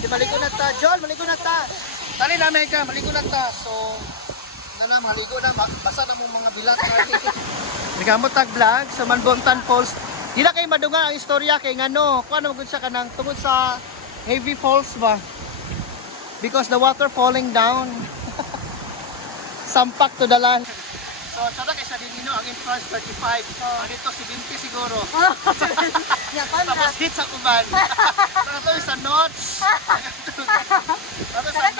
Di maligo na ta. John, maligo na ta. Tali na, Mega, maligo na ta. So, na maligo na. Basa na mo mga bilat. Nagamot tag vlog sa Manbontan Falls. Di na kayo madungan ang istorya kay ngano. Kung ano magod siya kanang tungod sa heavy falls ba? Because the water falling down. Sampak to the land. So, sana kay sa Dinino, ang entrance 35. Ano ito, 70 siguro. Tapos hit sa kuban. Ito sa notes. Ito sa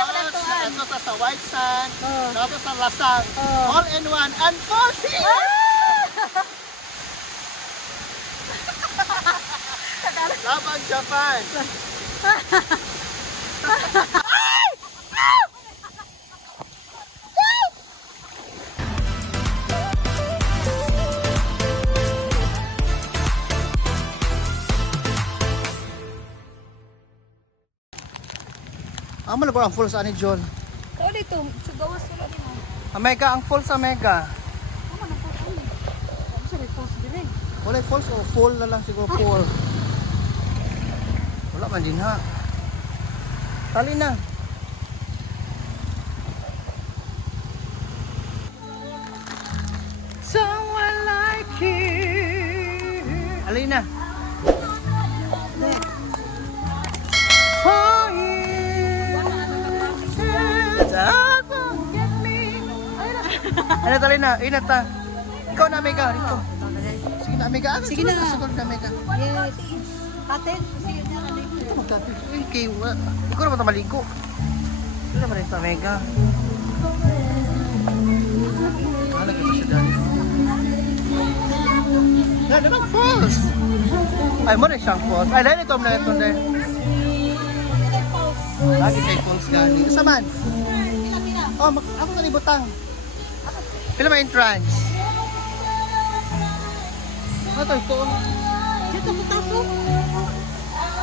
notes. Ito sa white sand. Ito sa lasang. All in one. And falls here! Laban Japan! Amo na ba ang falls ani John? Oh, dito. Sa gawas wala din. Amega ang falls Amega. Ano man ang falls ani? Ano sa falls dire? Wala falls o fall na lang siguro fall. Wala man din ha. Tali na. Someone like you. Alin na. For you. Don't forget me. Ano tali na? Inat ta. Ikaw na Mega rito. Sige na Mega. Sige na. Siguro na Mega. Yes. Paten. Sige na. Ito magkapit. Uy, kayo. Ikaw naman ito maligo. Ito naman ito, Mega. Lagi pa siya dahil. Yan, ito ang falls. Ay, mo na siyang falls. Ay, dahil ito na ito dahil. Lagi kayo falls gani. Kasaman? Oh, ako nalibutang. Pila may entrance? Ano ito? Dito sa taso.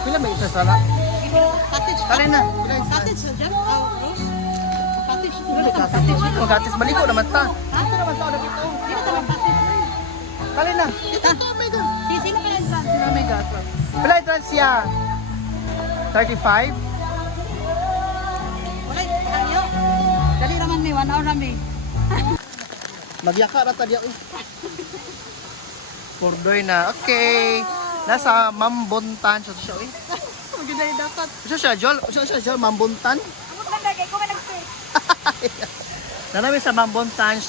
Pila may isa sala? Cottage. Kali na. Pila entrance? Cottage sa dyan. Rose. Cottage. Ito gatis. Maligo naman ta. Ito naman ta. Dito. Dito naman cottage. Kali na. Ito, Mega. Sino ka entrance? Mega. Pila entrance siya? 35? Wala. Ano? Dali naman may 1 hour namin. Magyaka rata diya. Pordoy na. Okay. Nasa Mambontan siya. Maganda yung dapat. Siya, Jol. Siya, Mambontan. Amot lang dagay ko man nag-stay. Nanami sa Mambontan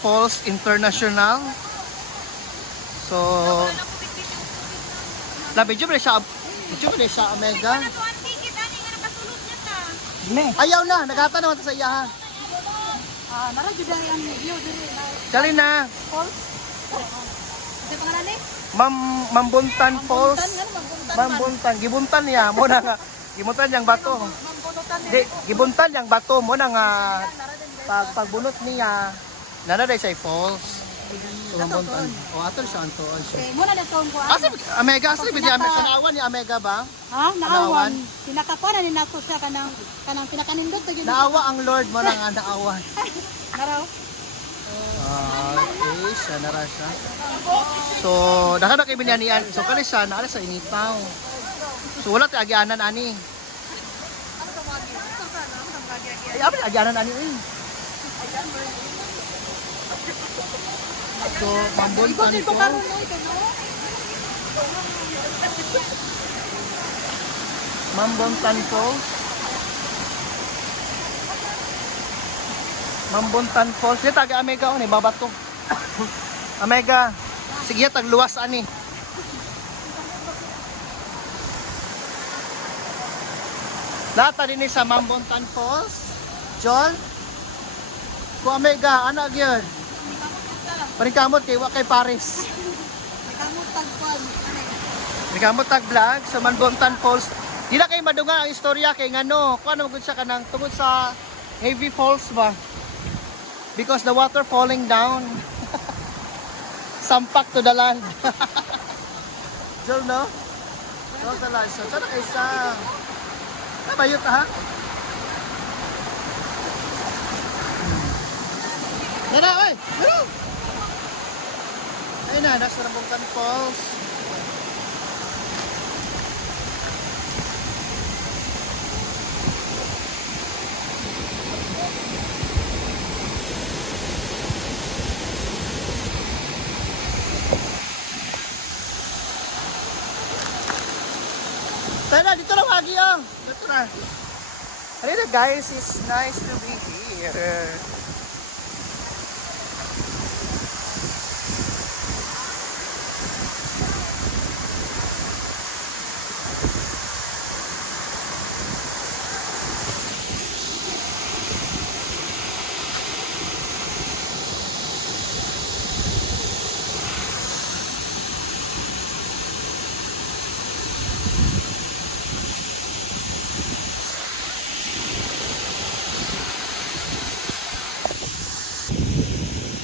Falls International. So, labi dyan ba siya? Dyan ba siya, Omega? Ayaw na. Nagata naman sa iyahan. Naradyo dahil ang view diri. Dali na. Falls. Ano pangalan ni? Mambontan Falls. Mambuntan. Mambontan. Gibuntan niya. Muna nga. Gibuntan niyang bato. Mambunutan Di, gibuntan niyang bato. Muna nga. Pagbunot niya. Nanaday sa falls. So, mambontan. O, ato siya ang tuon siya. Okay, muna na tong ko. Asa, Amega, asa ba diya? Sa naawan ni Amega ba? Ha? Naawan. Pinakakuan ni nako siya kanang pinakanindot to gyud. Naawa ang Lord mo na nga naawan. Naraw. Okay, siya na rin siya. So, nakana kayo binyanian. So, kani siya, naala sa initaw. So, wala tayo agyanan ani. Ano to mga gyud? Ano to mga gyud? Ay, abin agyanan ani. So, Mambontan Ko Falls. karon oy kano. Mambontan Falls. Mambontan Falls. Yan, taga Amega o, babato. Amega. Sige, tagluwas ani. Lahat din sa Mambontan Falls. John. Ku Amega, anak gyud. Panikamot kay wa kay Paris. Kamot tagkuan. Nagamot tag vlog sa Manbontan Falls. Di na kayo madungan ang istorya kay ngano. Kung ano magod siya kanang tungod sa heavy falls ba? Because the water falling down. Sampak to the land. Jol, no? Jol the land. So, sana kayo sa... Nabayot ha? Nana, oy! Nana! Ayun na, nasa Manbontan Falls. dito na wagi ang. Dito na. Halina guys, it's nice to be here.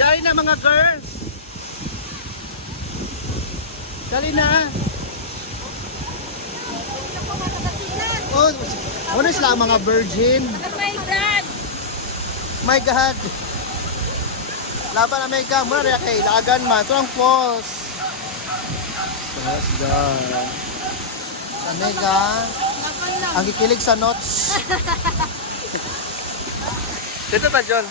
Dali na mga girls. Dali na. Oh, ano sila mga virgin? Oh my God! My God. Laban na may ka. Muna rin kay Laagan man. Ito ang falls. Yes, God. Mega. Ang kikilig sa notes. Dito ba, John?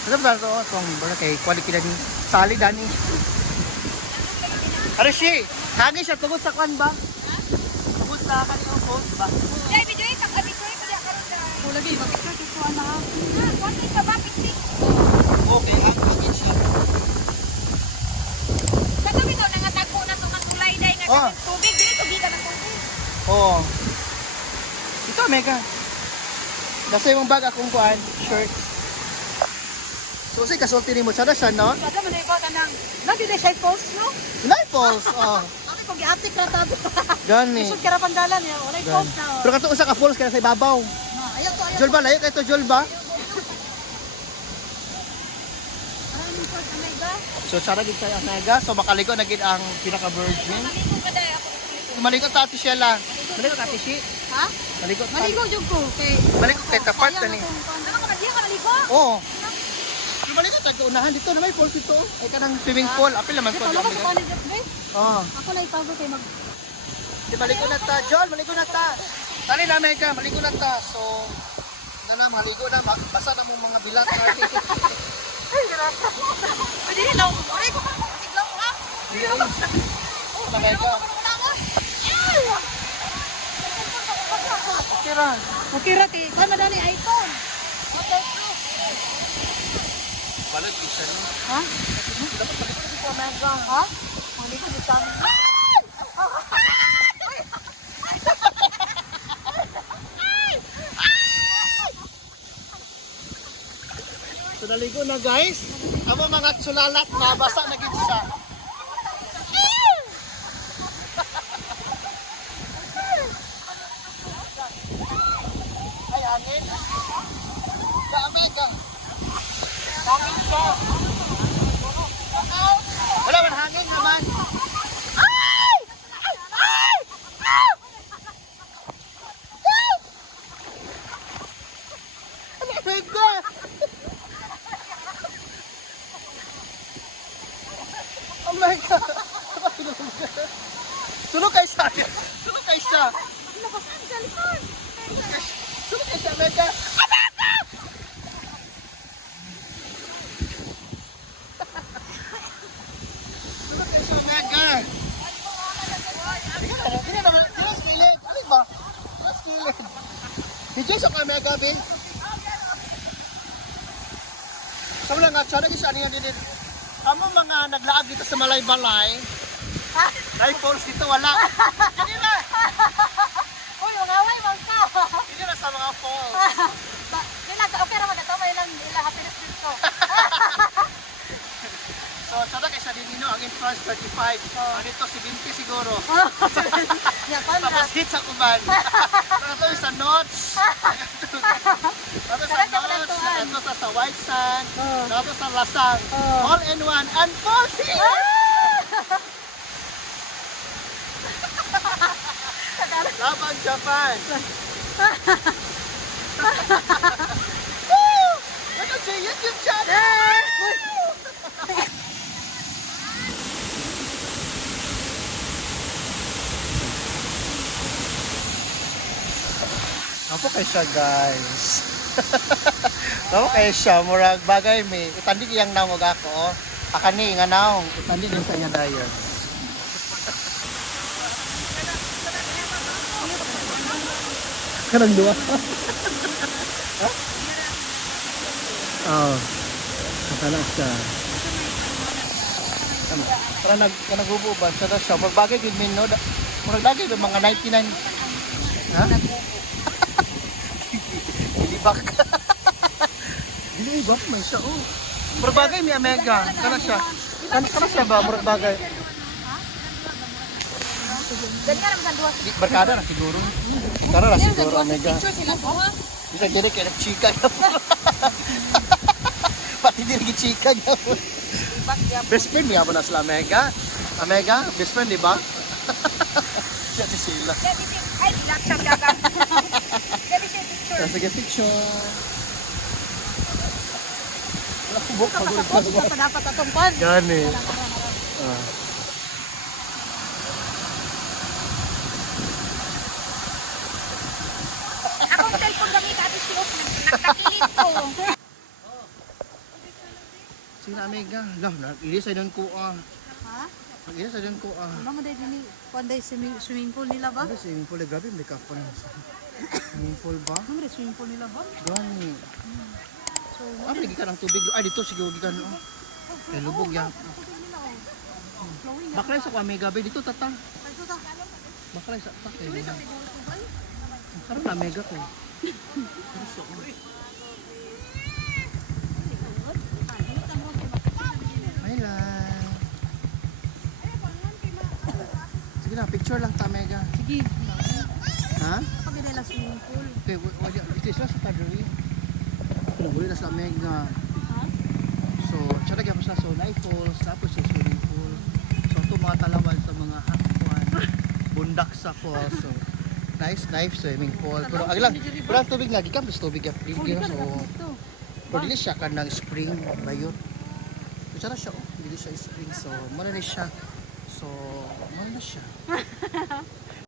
Ano ba ito? Itong bala kay quality na ni Sali Dani. Arishi, hangin siya tugod sa kwan ba? Tugod sa kaniyang falls ba? Dai, video ito. Abi ko ito. Lagi, mag-start ito na. Konti ka ba, Pixie? Okay, hangin siya. Sa kami daw, nangatagpo na ito ng tulay dahil nga Oh. tubig. Dili, tubig ka ng tubig. Oo. Ito, Mega. Nasa yung bag akong kuan, shirt. So, kasi kasulti ni mo. Sana siya, no? Kada man iba ka ng, lagi na siya post, no? Night falls, oh. Ako kung i-attic na tabi. Gani. Isod ka na pandalan, ya. Walay Gani. post na. Pero kato usa ka falls kaya sa ibabaw. Ayaw to, ayaw. Jol ba? Layo kayo to, Jol ba? Maraming post, oh my God. So, sana gid tayo ang Mega. So, makaligo na gid ang pinaka-virgin. Maligo ka dahil ako nagkulito. Maligo ta Ate Sheila. Maligo ta Ate Shi. Ha? Maligo ta. Maligo jud ko. Kay, Maligo kay tapat Ayaw ka ni. Ano ka, maligo ka maligo? Oo. Pero maligo ta unahan dito na may falls dito. Ay kanang swimming pool. Apil naman ko. Ito, lukas sa kanin, guys. Oo. Ako na itago kay mag... Di maligo na ta. Jol, maligo na ta. Tali na Mega, maligo na ta. So, na maligo na. Basa na mo mga bilat. Pwede rin, law. Aray ko pa. Tiglaw ko, ha? Ano Mega? Okay ra. Okay, Rati. Kaya madani iPhone. Balik isa no. Ha? Ha? Maligo dito sa amin. So naligo na guys. Amo mga sulalat na basa na gid siya. Ay hangin. Dami ka. Hangin siya. Wala man hangin naman. Oh my God! Oh my God! Sunog kay siya! Sunog kay siya! Napasan sa likod. Sunog kay siya, Mega! Sunog kay siya, Mega! Hindi naman, hindi na skilid! Alin ba? Hindi na skilid! DJ sa ka, Mega, B! Kamu lang nga, siya nag-isa niya din. Amo mga naglaag dito sa Malay-Balay. Live falls dito, wala. Hindi na. Uy, magaway mo ka. Hindi na sa mga falls. Nila, okay naman ito. May ilang happiness dito. So, sada kay sa Dinino, ang entrance 35. Ano ito, 70 siguro. Yeah, Tapos hit sa kuban. Ito sa Notes. Ito sa Notes. Ito sa White Sand. Ito sa Lasang. All in one. And falls here! Laban Japan. Woo! Look at your YouTube channel. Apo kay siya guys. Apo kay siya murag bagay mi itandig iyang nawag ako. Akani nga naong itandig sa iya dayon. Kanang dua. Oh. Kana siya. Para naghubo ba siya magbagay gid min no. Murag dagay ba mga 99. Ha? Dilibak. Dilibak man siya oh. Murag bagay mi Omega. Kana siya. Kana siya ba murag bagay? Ganyan naman duwa. Barkada na siguro. Tara na siguro Omega. Picture sila ko ha. Bisa jadi kayak chika ya. Pati diri gi chika ya. Best friend niya mo na sila Omega. Omega, best friend di ba? Siya si Sheila. Ay, black shot gaga. Dali siya picture. Sige picture. Wala ko buk Tapos pa dapat atong pan. Gani. Akong cellphone gamit ati siya. Nagtakilit ko. Sina Omega. Lah, ini sa doon ko Ha? Ini sa doon ko Ano mo din panday swimming pool nila ba? Ano swimming pool grabe may ka pa. Swimming pool ba? Ano rin swimming pool nila ba? Gani. So, Lagi ka ng tubig. Ay, dito sige huwag ka no. Ay, lubog yan. flowing. Baklay sa Omega bay dito tata. Ay, ito ta. Baklay sa tata. Karon na Omega ko. Ay lang. Sige na, picture lang ta Omega. Sige. Ha? Kapag nila swimming pool. Okay, wala. Ito sila sa Tadri. Pinabuli na sa Omega. Ha? So, siya nagyapos na so life falls, tapos yung swimming pool. So, ito mga talawan sa mga hapon. Bundak sa falls. So, nice swimming pool. Pero ang lang, walang tubig lagi ka, mas tubig ka. So, pero dili siya ka ng spring bayot. So, siya na siya, oh. Dili siya spring. So, muna na siya. So, muna na siya.